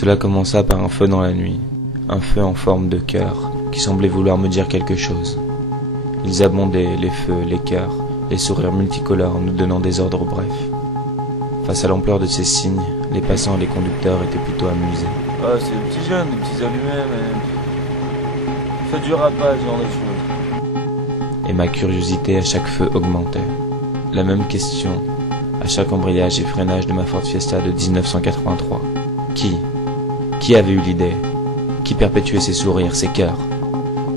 Cela commença par un feu dans la nuit, un feu en forme de cœur, qui semblait vouloir me dire quelque chose. Ils abondaient, les feux, les cœurs, les sourires multicolores nous donnant des ordres brefs. Face à l'ampleur de ces signes, les passants et les conducteurs étaient plutôt amusés. Ah, c'est des petits jeunes, des petits allumés, mais ça durera pas ce genre de choses. Et ma curiosité à chaque feu augmentait. La même question à chaque embrayage et freinage de ma Ford Fiesta de 1983. Qui avait eu l'idée? Qui perpétuait ces sourires, ces cœurs?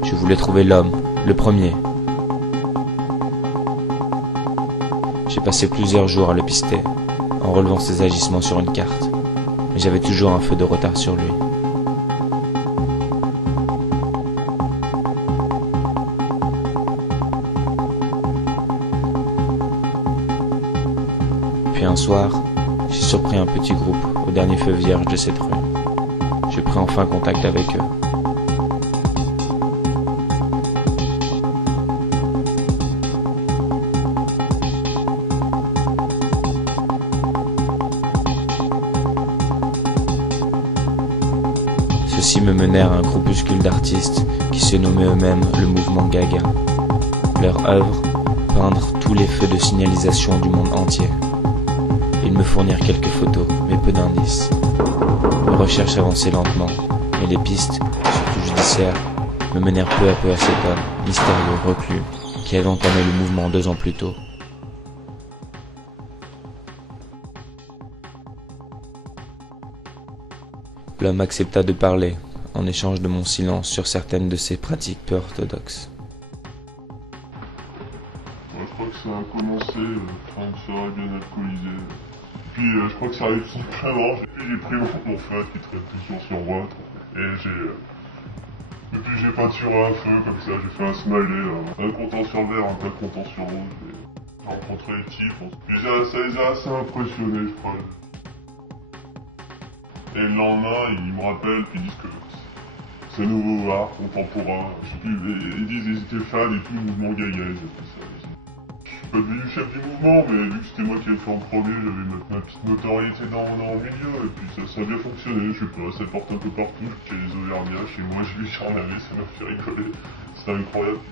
Je voulais trouver l'homme, le premier. J'ai passé plusieurs jours à le pister, en relevant ses agissements sur une carte. Mais j'avais toujours un feu de retard sur lui. Puis un soir, j'ai surpris un petit groupe au dernier feu vierge de cette rue. J'ai pris enfin contact avec eux. Ceux-ci me menèrent à un groupuscule d'artistes qui se nommaient eux-mêmes le mouvement Gaga. Leur œuvre, peindre tous les feux de signalisation du monde entier. Ils me fournirent quelques photos, mais peu d'indices. Mes recherches avançaient lentement, et les pistes, surtout judiciaires, me menèrent peu à peu à cet homme, mystérieux, reclus, qui avait entamé le mouvement 2 ans plus tôt. L'homme accepta de parler, en échange de mon silence sur certaines de ses pratiques peu orthodoxes. Ouais, je crois que ça a commencé quand on serait bien alcoolisé. Puis je crois que ça arrive simplement. Puis j'ai pris mon frère qui traîne toujours sur moi. Et puis j'ai peinturé un feu comme ça, j'ai fait un smiley, un content sur vert, un pas content sur rouge. J'ai rencontré les types. Puis ça les a assez impressionnés, je crois. Et le lendemain, ils me rappellent, puis ils disent que c'est nouveau art contemporain. Ils disent qu'ils étaient fans et tout, le mouvement Gaga, ils appellent ça. Je suis pas devenu chef du mouvement, mais vu que c'était moi qui l'ai fait en premier, j'avais ma petite notoriété dans le milieu, et puis ça a bien fonctionné, je sais pas, ça porte un peu partout, chez les Auvergnats, chez moi, j'en avais, ça m'a fait rigoler, c'était incroyable.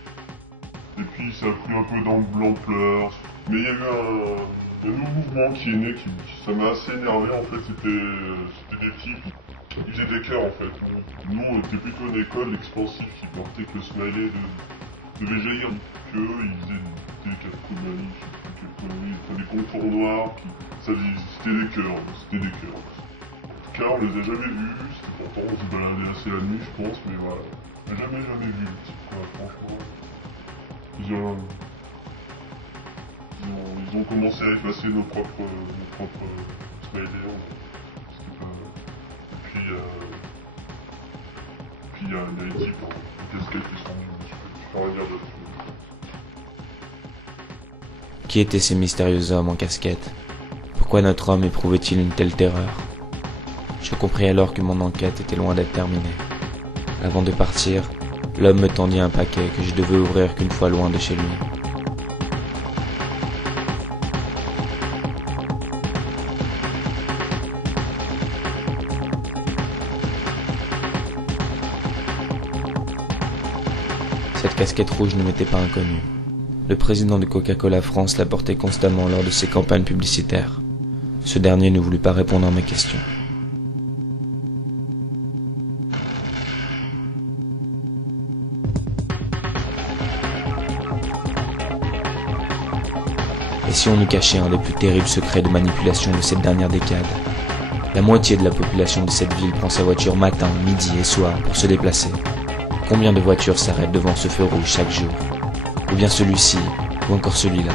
Et puis ça a pris un peu d'ampleur, mais il y a eu un nouveau mouvement qui est né, ça m'a assez énervé en fait, c'était des types, ils faisaient des cœurs en fait. Nous on était plutôt une école expansive qui portait que le smiley devait jaillir, qu'eux ils faisaient des calcomanies, des contours noirs, c'était des cœurs, En tout cas on les a jamais vus, c'était pourtant on se baladait assez la nuit je pense, mais voilà, on n'a jamais vu les types quoi, franchement. Ils ont commencé à effacer nos propres smileys. Et puis il y a les types en casquette qui sont venus. Je peux rien dire là-dessus. Qui étaient ces mystérieux hommes en casquette? Pourquoi notre homme éprouvait-il une telle terreur? Je compris alors que mon enquête était loin d'être terminée. Avant de partir, l'homme me tendit un paquet que je devais ouvrir qu'une fois loin de chez lui. Cette casquette rouge ne m'était pas inconnue. Le président de Coca-Cola France la portait constamment lors de ses campagnes publicitaires. Ce dernier ne voulut pas répondre à mes questions. Et si on nous cachait un des plus terribles secrets de manipulation de cette dernière décade? La moitié de la population de cette ville prend sa voiture matin, midi et soir pour se déplacer. Combien de voitures s'arrêtent devant ce feu rouge chaque jour? Ou bien celui-ci, ou encore celui-là?